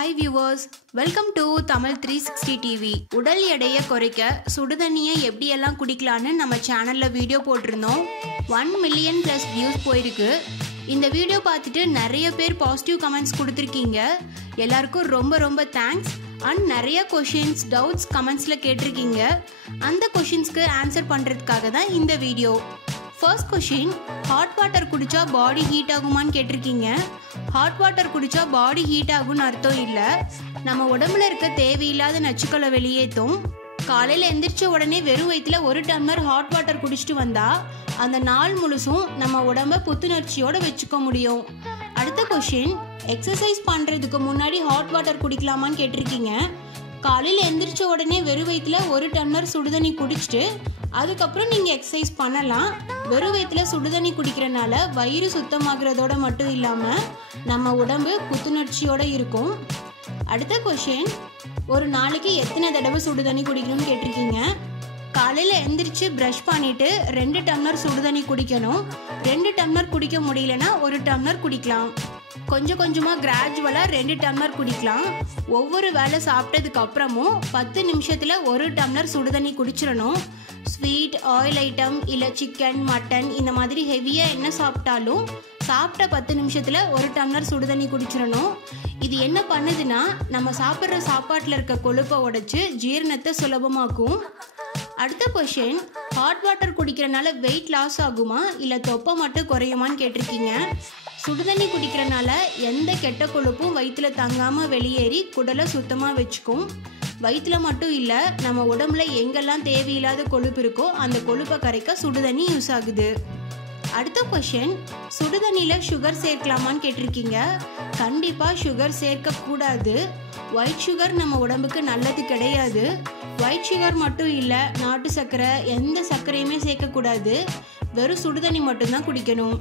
Hi viewers, welcome to TAMIL360 TV. உடல் எடையை குறைக்க சுடுதண்ணியை எப்படி எல்லாம் குடிக்கலாம்னு நம்ம சேனல்ல வீடியோ போட்டிருந்தோம். 1 million plus views போயிருக்கு. இந்த வீடியோ பார்த்துட்டு நிறைய பேர் பாசிட்டிவ் கமெண்ட்ஸ் கொடுத்திருக்கீங்க. எல்லாருக்கும் ரொம்ப தேங்க்ஸ். அண்ட் நிறைய क्वेश्चंस டவுட்ஸ் கமெண்ட்ஸ்ல கேட்டிருக்கீங்க. அந்த क्वेश्चंसக்கு ஆன்சர் பண்றதுக்காக தான் இந்த video. First question, hot water குடிச்சா பாடி ஹீட் ஆகுமான்னு கேட்டிருக்கீங்க. ஹாட் வாட்டர் குடிச்சா பாடி ஹீட் ஆகும்னு அர்த்தம் இல்லை. நம்ம உடம்புல இருக்க தேவையில்லாத நச்சுக்களை வெளியேற்றும். காலையில் எந்திரிச்ச உடனே வெறும் வயிற்றுல 1 டம்ளர் ஹாட் வாட்டர் குடிச்சிட்டு வந்தா அந்த நாள் முழுசும் நம்ம உடம்ப புத்துணர்ச்சியோட வச்சுக்க முடியும். அடுத்த கொஸ்டின், எக்ஸசைஸ் பண்ணுறதுக்கு முன்னாடி ஹாட் வாட்டர் குடிக்கலாமான்னு கேட்டிருக்கீங்க. காலையில் எந்திரிச்ச உடனே வெறும் வயிற்றுல 1 டம்ளர் சுடுதண்ணி குடிச்சிட்டு அதுக்கப்புறம் நீங்கள் எக்ஸசைஸ் பண்ணலாம். வெறும் வயிற்றுல சுடுதண்ணி குடிக்கிறனால வயிறு சுத்தமாகிறதோட மட்டும் இல்லாமல் நம்ம உடம்பு புத்துணர்ச்சியோடு இருக்கும். அடுத்த கொஸ்டின், ஒரு நாளைக்கு எத்தனை தடவை சுடுதண்ணி குடிக்கணும்னு கேட்டிருக்கீங்க. காலையில் எந்திரிச்சு ப்ரஷ் பண்ணிவிட்டு 2 டம்ளர் சுடுதண்ணி குடிக்கணும். 2 டம்ளர் குடிக்க முடியலன்னா 1 டம்ளர் குடிக்கலாம். கொஞ்சமாக கிராஜுவலாக 2 டம்ளர் குடிக்கலாம். ஒவ்வொரு வேளை சாப்பிட்டதுக்கு அப்புறமும் 10 நிமிஷத்தில் 1 டம்ளர் சுடுதண்ணி குடிச்சிடணும். ஸ்வீட், ஆயில் ஐட்டம் இல்லை சிக்கன், மட்டன் இந்த மாதிரி ஹெவியாக என்ன சாப்பிட்டாலும் சாப்பிட்ட 10 நிமிஷத்தில் 1 டம்ளர் சுடுதண்ணி குடிச்சிடணும். இது என்ன பண்ணுதுன்னா நம்ம சாப்பிட்ற சாப்பாட்டில் இருக்க கொழுப்பை உடைச்சு ஜீரணத்தை சுலபமாக்கும். அடுத்த கொஸ்டின், ஹாட் வாட்டர் குடிக்கிறனால வெயிட் லாஸ் ஆகுமா இல்லை தொப்பை மட்டும் குறையுமான்னு கேட்டிருக்கீங்க. சுடுதண்ணி குடிக்கிறனால எந்த கெட்ட கொழுப்பும் வயிற்றில் தங்காமல் வெளியேறி குடலை சுத்தமாக வச்சுக்கும். வயிற்றில் மட்டும் இல்லை, நம்ம உடம்புல எங்கெல்லாம் தேவையில்லாத கொழுப்பு இருக்கோ அந்த கொழுப்பை கரைக்க சுடுதண்ணி யூஸ் ஆகுது. அடுத்த கொஸ்டின், சுடுதண்ணியில் சுகர் சேர்க்கலாமான்னு கேட்டிருக்கீங்க. கண்டிப்பாக சுகர் சேர்க்கக்கூடாது. ஒயிட் சுகர் நம்ம உடம்புக்கு நல்லது கிடையாது. ஒயிட் சுகர் மட்டும் இல்லை, நாட்டு சர்க்கரை எந்த சர்க்கரையுமே சேர்க்கக்கூடாது. வெறும் சுடுதண்ணி மட்டும்தான் குடிக்கணும்.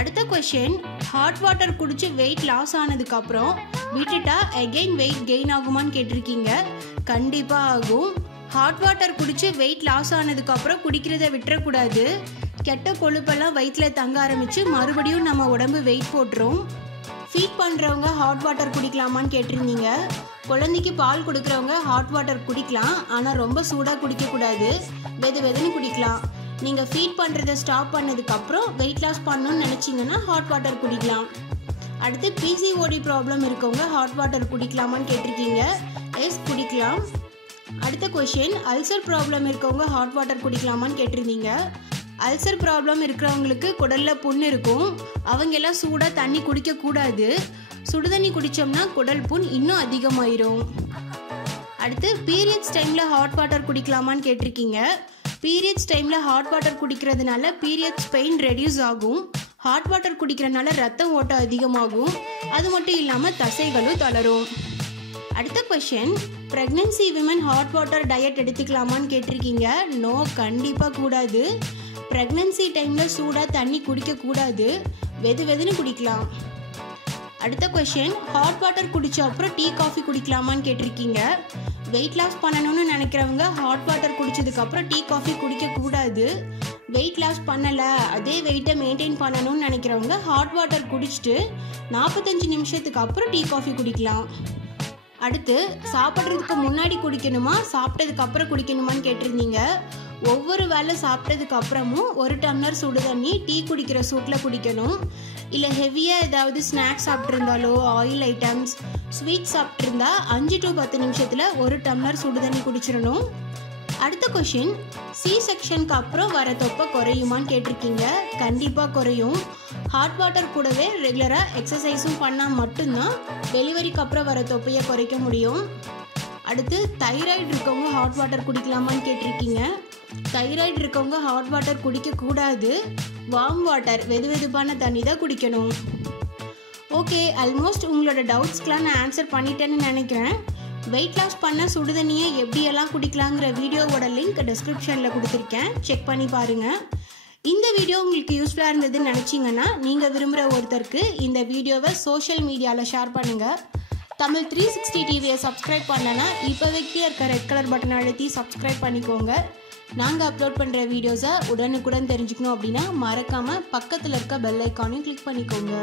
அடுத்த கொஸ்டின், ஹாட் வாட்டர் குடிச்சு வெயிட் லாஸ் ஆனதுக்கப்புறம் விட்டுட்டா அகெயின் வெயிட் கெயின் ஆகுமான்னு கேட்டிருக்கீங்க. கண்டிப்பாக ஆகும். ஹாட் வாட்டர் குடிச்சு வெயிட் லாஸ் ஆனதுக்கப்புறம் குடிக்கிறத விட்டுறக்கூடாது. கெட்ட கொழுப்பெல்லாம் வயிற்றில் தங்க ஆரம்பித்து மறுபடியும் நம்ம உடம்பு வெயிட் போட்டுரும். ஃபீட் பண்ணுறவங்க ஹாட் வாட்டர் குடிக்கலாமான்னு கேட்டிருந்தீங்க. குழந்தைக்கு பால் கொடுக்குறவங்க ஹாட் வாட்டர் குடிக்கலாம், ஆனால் ரொம்ப சூடாக குடிக்கக்கூடாது. வெதுன்னு குடிக்கலாம். நீங்கள் ஃபீட் பண்ணுறதை ஸ்டாப் பண்ணதுக்கப்புறம் வெயிட் லாஸ் பண்ணணும்னு நினச்சிங்கன்னா ஹாட் வாட்டர் குடிக்கலாம். அடுத்து பிசிஓடி ப்ராப்ளம் இருக்கவங்க ஹாட் வாட்டர் குடிக்கலாமான்னு கேட்டிருக்கீங்க. எஸ், குடிக்கலாம். அடுத்த கொஸ்டின், அல்சர் ப்ராப்ளம் இருக்கவங்க ஹாட் வாட்டர் குடிக்கலாமான்னு கேட்டிருந்தீங்க. அல்சர் ப்ராப்ளம் இருக்கிறவங்களுக்கு குடலில் புண் இருக்கும். அவங்க எல்லாம் சூடாக தண்ணி குடிக்கக்கூடாது. சுடுதண்ணி குடித்தோம்னா குடல் புண் இன்னும் அதிகமாயிரும். அடுத்து பீரியட்ஸ் டைமில் ஹாட் வாட்டர் குடிக்கலாமான்னு கேட்டிருக்கீங்க. பீரியட்ஸ் டைமில் ஹாட் வாட்டர் குடிக்கிறதுனால பீரியட்ஸ் பெயின் ரெடியூஸ் ஆகும். ஹாட் வாட்டர் குடிக்கிறனால ரத்தம் ஓட்டம் அதிகமாகும். அது மட்டும் இல்லாமல் தசைகளும் தளரும். அடுத்த question, pregnancy women hot water diet எடுத்துக்கலாமான்னு கேட்டிருக்கீங்க. நோ, கண்டிப்பாக கூடாது. ப்ரெக்னென்சி டைமில் சூடாக தண்ணி குடிக்கக்கூடாது. வெதுன்னு குடிக்கலாம். அடுத்த கொஸ்டின், ஹாட் வாட்டர் குடித்த அப்புறம் டீ காஃபி குடிக்கலாமான்னு கேட்டிருக்கீங்க. வெயிட் லாஸ் பண்ணணும்னு நினைக்கிறவங்க ஹாட் வாட்டர் குடித்ததுக்கப்புறம் டீ காஃபி குடிக்கக்கூடாது. வெயிட் லாஸ் பண்ணலை, அதே வெயிட்டை மெயின்டைன் பண்ணணும்னு நினைக்கிறவங்க ஹாட் வாட்டர் குடிச்சிட்டு 45 நிமிஷத்துக்கு அப்புறம் டீ காஃபி குடிக்கலாம். அடுத்து, சாப்பிட்றதுக்கு முன்னாடி குடிக்கணுமா சாப்பிட்டதுக்கு அப்புறம் குடிக்கணுமான்னு கேட்டிருந்தீங்க. ஒவ்வொரு வேளை சாப்பிட்டதுக்கு அப்புறமும் 1 டம்ளர் சுடுதண்ணி டீ குடிக்கிற சூட்டில் குடிக்கணும். இல்லை ஹெவியாக ஏதாவது ஸ்நாக்ஸ் சாப்பிட்ருந்தாலோ ஆயில் ஐட்டம்ஸ், ஸ்வீட் சாப்பிட்ருந்தா 5 to 10 நிமிஷத்தில் 1 டம்ளர் சுடுதண்ணி குடிச்சிடணும். அடுத்த கொஸ்டின், சி செக்ஷனுக்கு அப்புறம் வர தொப்பை குறையுமான்னு கேட்டிருக்கீங்க. கண்டிப்பாக குறையும். ஹாட் வாட்டர் கூடவே ரெகுலராக எக்ஸசைஸும் பண்ணால் மட்டும்தான் டெலிவரிக்கு அப்புறம் வர தொப்பையை குறைக்க முடியும். அடுத்து, தைராய்டு இருக்கவங்க ஹாட் வாட்டர் குடிக்கலாமான்னு கேட்டிருக்கீங்க. தைராய்டு இருக்கவங்க ஹாட் வாட்டர் குடிக்கக்கூடாது. வார்ம் வாட்டர், வெதுப்பான தண்ணி தான் குடிக்கணும். ஓகே, ஆல்மோஸ்ட் உங்களோட டவுட்ஸ்க்கெலாம் நான் ஆன்சர் பண்ணிட்டேன்னு நினைக்கிறேன். வெயிட் லாஸ் பண்ண சுடுதண்ணியை எப்படியெல்லாம் குடிக்கலாங்கிற வீடியோவோட லிங்க் டிஸ்கிரிப்ஷனில் கொடுத்துருக்கேன், செக் பண்ணி பாருங்கள். இந்த வீடியோ உங்களுக்கு யூஸ்ஃபுல்லாக இருந்ததுன்னு நினச்சிங்கன்னா நீங்கள் விரும்புகிற ஒருத்தருக்கு இந்த வீடியோவை சோஷியல் மீடியாவில் ஷேர் பண்ணுங்கள். தமிழ்360 டிவியை சப்ஸ்கிரைப் பண்ணனா இப்போவே கீழே இருக்க ரெட் கலர் பட்டன் அழுத்தி சப்ஸ்கிரைப் பண்ணிக்கோங்க. நாங்கள் அப்லோட் பண்ணுற வீடியோஸை உடனுக்குடன் தெரிஞ்சுக்கணும் அப்படின்னா மறக்காமல் பக்கத்தில் இருக்க பெல் ஐக்கானையும் கிளிக் பண்ணிக்கோங்க.